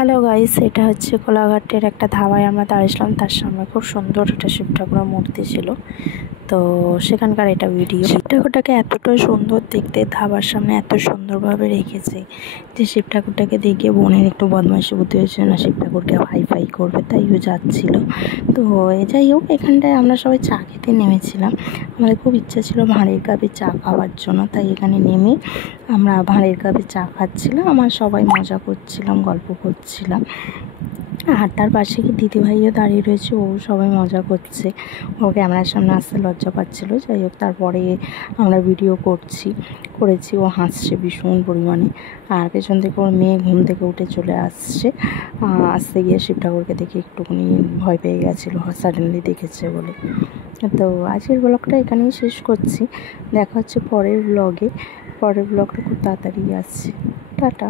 Hello guys, এটা হচ্ছে কোলাঘাটের একটা ধাবায় আমরা দাঁড়িয়েছিলাম। তার সামনে খুব সুন্দর একটা শিব ঠাকুরের মূর্তি ছিল। তো সেখানকার এটা ভিডিও। শিব ঠাকুরটাকে এতটা সুন্দর দেখতে, ধাবার সামনে এত সুন্দরভাবে রেখেছে যে শিব ঠাকুরটাকে দেখে বোনের একটু বদমাইশি বুদ্ধি হয়েছিল না, শিব ঠাকুরকে হাই করবে, তাইও যাচ্ছিল। তো যাই হোক, এখানটায় আমরা সবাই চা খেতে নেমেছিলাম। আমাদের খুব ইচ্ছা ছিল ভাঁড়ের কাপে চা খাওয়ার জন্য, তাই এখানে নেমে আমরা ভাঁড়ের কাপে চা খাচ্ছিলাম। আমার সবাই মজা করছিলাম, গল্প করছিলাম। আর তার পাশে কি দিদিভাইও দাঁড়িয়ে রয়েছে, ও সবাই মজা করছে। ও ক্যামেরার সামনে আসতে লজ্জা পাচ্ছিলো। যাই হোক, তারপরে আমরা ভিডিও করেছি। ও হাসছে ভীষণ পরিমাণে। আর পেছন থেকে ওর মেয়ে ঘুম থেকে উঠে চলে আসতে গিয়ে শিব ঠাকুরকে দেখে একটুখানি ভয় পেয়ে গেছিলো, সাডেনলি দেখেছে বলে। তো আজকের ব্লগটা এখানেই শেষ করছি। দেখা হচ্ছে পরের ব্লগটা খুব তাড়াতাড়ি আসছে। টাটা।